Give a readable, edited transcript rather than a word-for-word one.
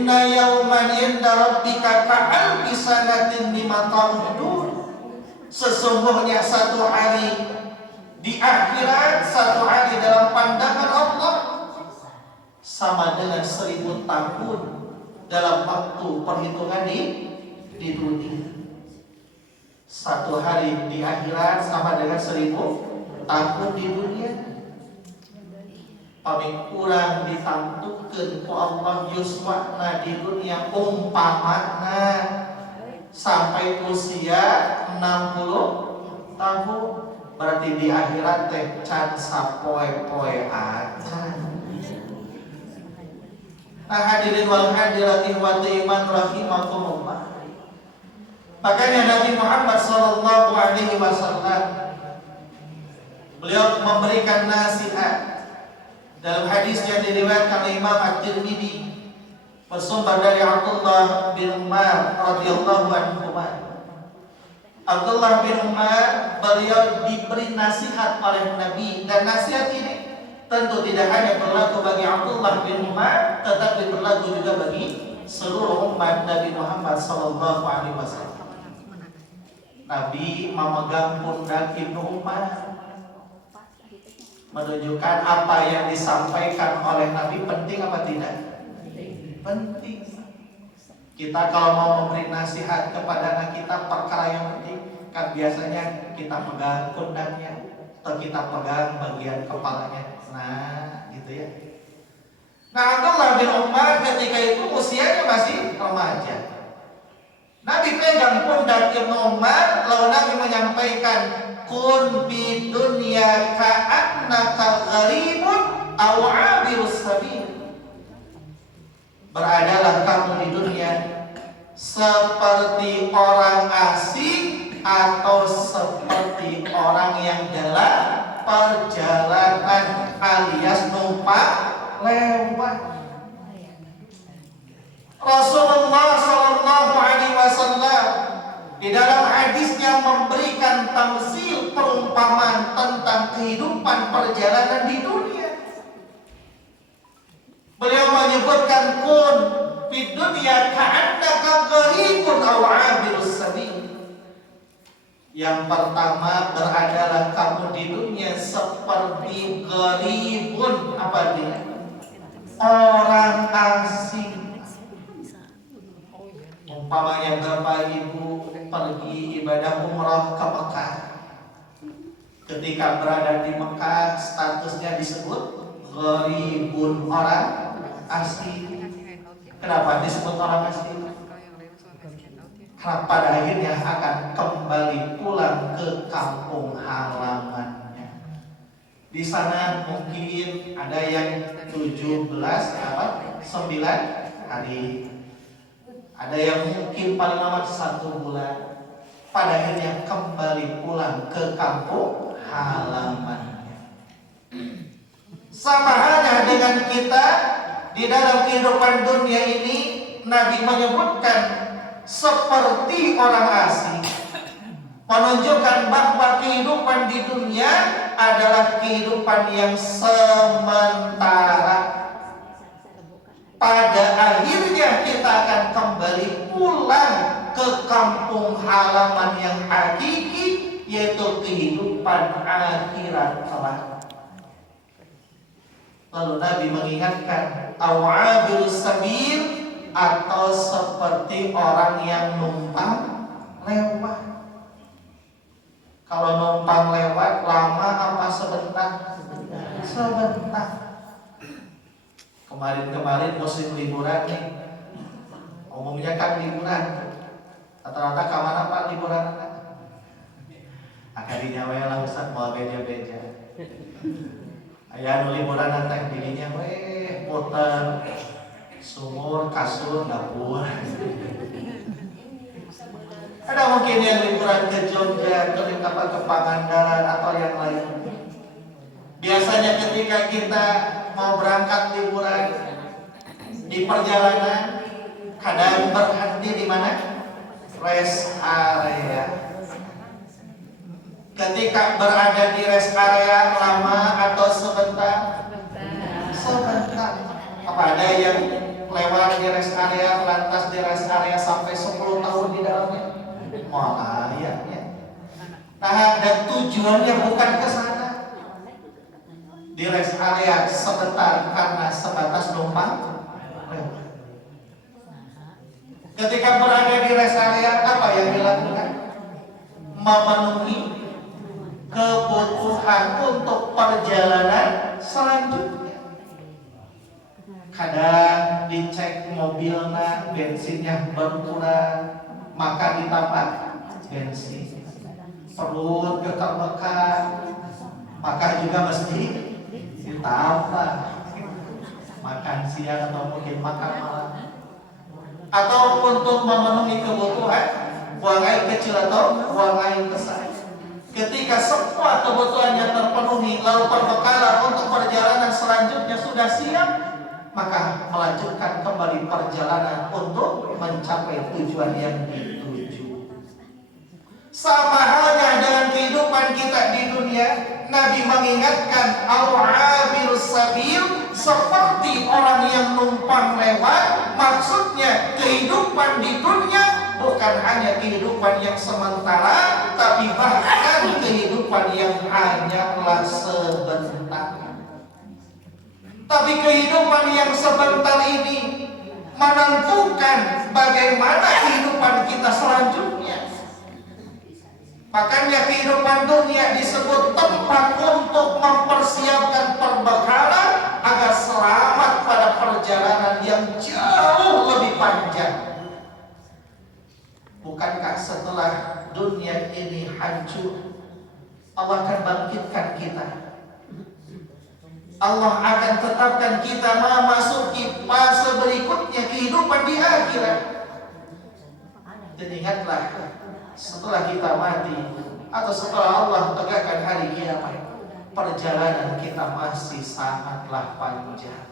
Inna yawman inda rabbika ka'alfi sanatin mimma ta'udun. Sesungguhnya satu hari di akhirat, satu hari dalam pandangan Allah sama dengan 1000 tahun dalam waktu perhitungan di dunia. Satu hari di akhirat sama dengan 1000 tahun di dunia. Paling kurang ditantukeun ku Allah yuswana di dunia umpamana sampai usia 60 tahun. Berarti di akhirat teh can sapoe-poe acan. Nah hadirin wal hadirat ihwati iman rahimakumullah. Makanya Nabi Muhammad sallallahu alaihi wasallam beliau memberikan nasihat dalam hadis yang diriwayatkan oleh Imam At-Tirmidzi bersumber dari Abdullah bin Umar radhiyallahu anhu. Abdullah bin Umar beliau diberi nasihat oleh Nabi, dan nasihat ini tentu tidak hanya berlaku bagi Abdullah bin Umar, tetapi berlaku juga bagi seluruh umat Nabi Muhammad sallallahu alaihi wasallam. Nabi memegang pundak Ibnu Umar, menunjukkan apa yang disampaikan oleh Nabi penting apa tidak? Penting. Kita kalau mau memberi nasihat kepada anak kita perkara yang penting, kan biasanya kita pegang pundaknya atau kita pegang bagian kepalanya. Nah, gitu ya. Nah, Abdullah bin Umar ketika itu usianya masih remaja. Nabi pegang pundak Ibnu Umar, lalu Nabi menyampaikan, kun fi dunya ka'annaka gharibun aw 'abirus sabil. Beradalah kamu di dunia seperti orang asing atau seperti orang yang dalam perjalanan alias numpang lewat. Rasulullah sallallahu alaihi wasallam di dalam hadisnya memberikan tamsil perumpamaan tentang kehidupan perjalanan di dunia. Beliau menyebutkan kun fid dunya ka'annaka gharibun aw 'abirus sabil. Yang pertama beradalah kamu di dunia seperti gharibun, apa dia? Orang asing. Umpamanya Bapak Ibu pergi ibadah umrah ke Mekah. Ketika berada di Mekah, statusnya disebut gharibun, orang asing. Kenapa disebut orang asing? Karena pada akhirnya akan kembali pulang ke kampung halamannya. Di sana mungkin ada yang 9 hari. Ada yang mungkin paling lama 1 bulan. Pada akhirnya kembali pulang ke kampung halamannya. Sama halnya dengan kita di dalam kehidupan dunia ini, Nabi menyebutkan seperti orang asing, menunjukkan bahwa kehidupan di dunia adalah kehidupan yang sementara. Pada akhirnya kita akan kembali pulang ke kampung halaman yang hakiki, yaitu kehidupan akhirat kelak. Lalu Nabi mengingatkan, aw'abirus sabil, atau seperti orang yang numpang lewat. Kalau numpang lewat lama apa sebentar? Sebentar. Kemarin musim liburan nih, umumnya kan liburan. Rata-rata kemana Pak liburan? Akadinya wae lah Ustaz, mau beja-beja. Aya nu liburan nanti dirinya puter sumur, kasur, dapur. Ada mungkin yang liburan ke Jogja, ke Pangandaran atau yang lain. Biasanya ketika kita mau berangkat liburan di perjalanan, kadang berhenti di mana? Rest area. Ketika berada di rest area lama atau sebentar? Sebentar. Apa ada yang lewat di rest area, lantas di rest area sampai 10 tahun di dalamnya. Malayaknya. Nah, dan tujuannya bukan ke sana. Di rest area sebentar karena sebatas numpang. Ketika berada di rest area, apa yang dilakukan? Memenuhi kebutuhan untuk perjalanan selanjutnya. Kadang dicek mobilnya, bensinnya berkurang, maka ditambah bensin. Perut keterbekan, maka juga mesti ditambah makan siang atau mungkin makan malam. Atau untuk memenuhi kebutuhan buang air kecil atau buang air besar. Ketika semua kebutuhannya terpenuhi, lalu perbekalan untuk perjalanan selanjutnya sudah siap, maka melanjutkan kembali perjalanan untuk mencapai tujuan yang dituju. Sama halnya dengan kehidupan kita di dunia, Nabi mengingatkan al-abirus sabil seperti orang yang numpang lewat. Maksudnya kehidupan di dunia bukan hanya kehidupan yang sementara, tapi bahkan kehidupan yang hanyalah sebentar. Tapi kehidupan yang sebentar ini menentukan bagaimana kehidupan kita selanjutnya. Makanya kehidupan dunia disebut tempat untuk mempersiapkan perbekalan agar selamat pada perjalanan yang jauh lebih panjang. Bukankah setelah dunia ini hancur, Allah akan bangkitkan kita? Allah akan tetapkan kita memasuki fase berikutnya, kehidupan di akhirat. Dan ingatlah, setelah kita mati atau setelah Allah tegakkan hari kiamat, perjalanan kita masih sangatlah panjang.